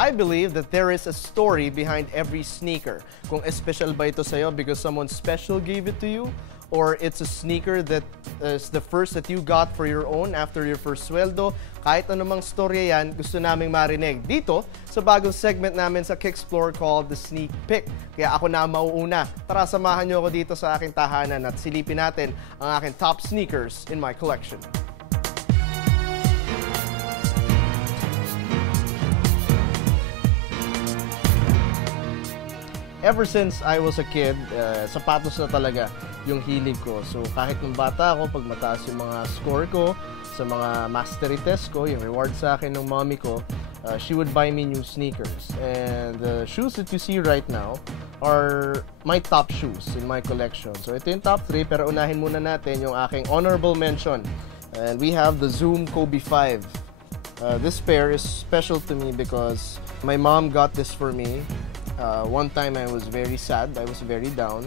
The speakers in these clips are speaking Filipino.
I believe that there is a story behind every sneaker. Kung special ba ito sa'yo because someone special gave it to you, or it's a sneaker that is the first that you got for your own after your first sweldo. Kahit anumang storya yan, gusto naming marinig dito sa bagong segment namin sa Kickexplore called The Sneak Pick. Kaya ako na mauuna. Tara, samahan niyo ako dito sa aking tahanan at silipin natin ang aking top sneakers in my collection. Ever since I was a kid, sapatos na talaga yung hilig ko. So kahit nung bata ako, pag mataas yung mga score ko sa mga mastery test ko, yung reward sa akin ng mommy ko, she would buy me new sneakers. And the shoes that you see right now are my top shoes in my collection. So ito yung top 3, pero unahin muna natin yung aking honorable mention. And we have the Zoom Kobe 5. This pair is special to me because my mom got this for me. One time I was very sad, I was very down.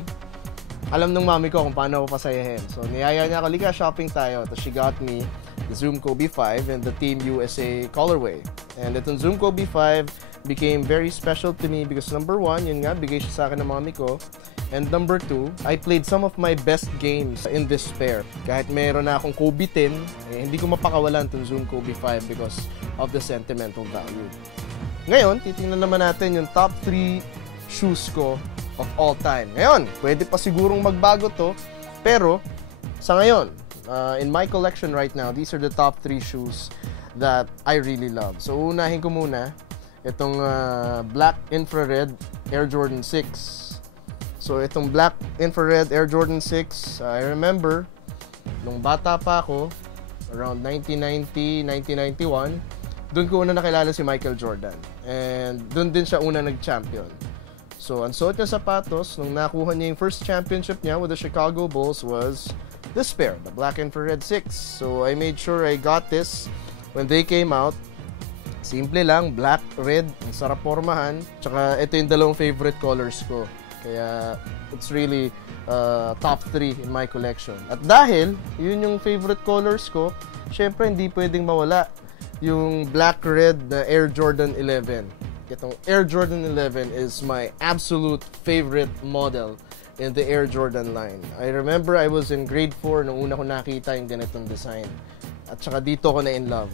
Alam ng mami ko kung paano ako pasayahin. So niyaya niya ako, liga shopping tayo. Tapos she got me the Zoom Kobe 5 and the Team USA colorway. And itong Zoom Kobe 5 became very special to me because number 1, yun nga, bigay siya sa akin ng mami ko. And number 2, I played some of my best games in this pair. Kahit meron na akong Kobe 10, hindi ko mapakawalan itong Zoom Kobe 5 because of the sentimental value. Ngayon, titingnan naman natin yung top 3 shoes ko of all time. Ngayon, pwede pa sigurong magbago to, pero sa ngayon, in my collection right now, these are the top 3 shoes that I really love. So, unahin ko muna itong Black Infrared Air Jordan 6. So, itong Black Infrared Air Jordan 6, I remember, nung bata pa ako, around 1990, 1991, doon ko una nakilala si Michael Jordan. And doon din siya una nag-champion. So, ang suot niya sapatos, nung nakuha niya yung first championship niya with the Chicago Bulls was this pair, the Black Infrared 6. So, I made sure I got this when they came out. Simple lang, black, red, ang sarap pormahan. Tsaka ito yung dalawang favorite colors ko. Kaya, it's really top 3 in my collection. At dahil, yun yung favorite colors ko, syempre hindi pwedeng mawala yung black-red na Air Jordan 11. Itong Air Jordan 11 is my absolute favorite model in the Air Jordan line. I remember I was in grade 4 nung una ko nakita yung ganitong design. At saka dito ko na in love.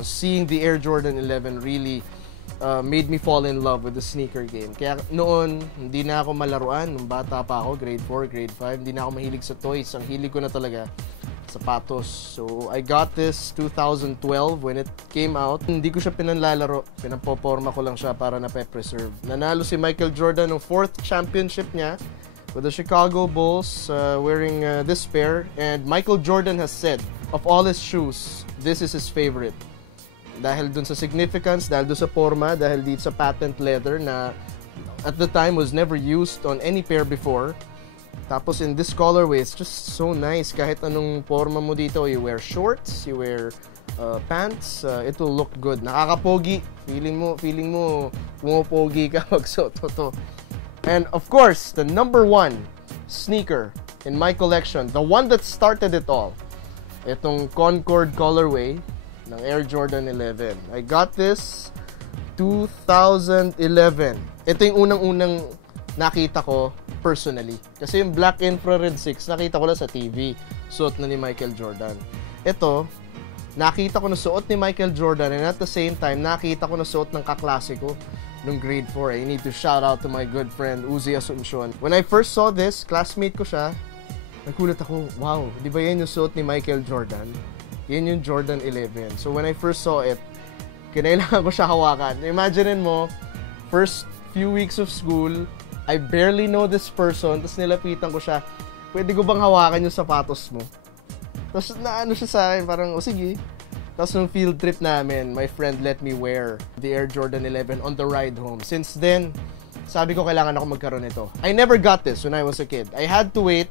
Seeing the Air Jordan 11 really made me fall in love with the sneaker game. Kaya noon, hindi na ako malaruan. Nung bata pa ako, grade 4, grade 5, hindi na ako mahilig sa toys. Ang hilig ko na talaga sapatos. So, I got this 2012 when it came out. Hindi ko siya pinanlalaro. Pinapoporma ko lang siya para na-preserve. Nanalo si Michael Jordan ng 4th championship niya with the Chicago Bulls wearing this pair. And Michael Jordan has said, of all his shoes, this is his favorite. Dahil dun sa significance, dahil dun sa forma, dahil dito sa patent leather na at the time was never used on any pair before. Tapos in this colorway, it's just so nice. Kahit anong forma mo dito, you wear shorts, you wear pants, it will look good. Nakakapogi. Feeling mo pumopogi ka magsuot to. And of course, the number 1 sneaker in my collection, the one that started it all, itong Concord colorway ng Air Jordan 11. I got this 2011. Ito yung unang-unang nakita ko personally. Kasi yung Black Infrared 6, nakita ko lang sa TV. Suot na ni Michael Jordan. Ito, nakita ko na suot ni Michael Jordan and at the same time, nakita ko na suot ng kaklase ko nung grade 4. I need to shout out to my good friend, Uzi Asuncion. When I first saw this, classmate ko siya, nagulat ako, wow, di ba yan yung suot ni Michael Jordan? Yan yung Jordan 11. So when I first saw it, kinailangan ko siya hawakan. Imagine mo, first few weeks of school, I barely know this person, tapos nilapitan ko siya, pwede ko bang hawakan yung sapatos mo? Tapos naano siya sa akin, parang, o sige. Tapos nung field trip namin, my friend let me wear the Air Jordan 11 on the ride home. Since then, sabi ko kailangan ako magkaroon nito. I never got this when I was a kid. I had to wait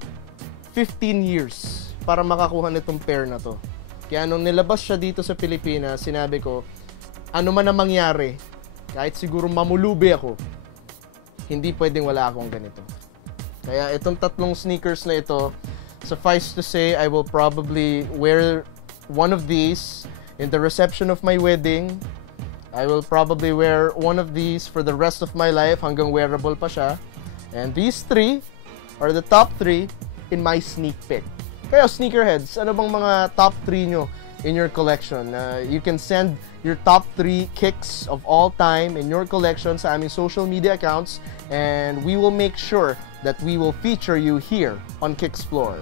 15 years para makakuha nitong pair na to. Kaya nung nilabas siya dito sa Pilipinas, sinabi ko, ano man ang mangyari, kahit siguro mamulubi ako, hindi pwedeng wala akong ganito. Kaya itong tatlong sneakers na ito, suffice to say, I will probably wear one of these in the reception of my wedding, I will probably wear one of these for the rest of my life hanggang wearable pa siya. And these 3 are the top 3 in my sneak pick. Kayo, sneakerheads, ano bang mga top 3 nyo in your collection? You can send your top 3 kicks of all time in your collection sa aming social media accounts, and we will make sure that we will feature you here on Kicksplore.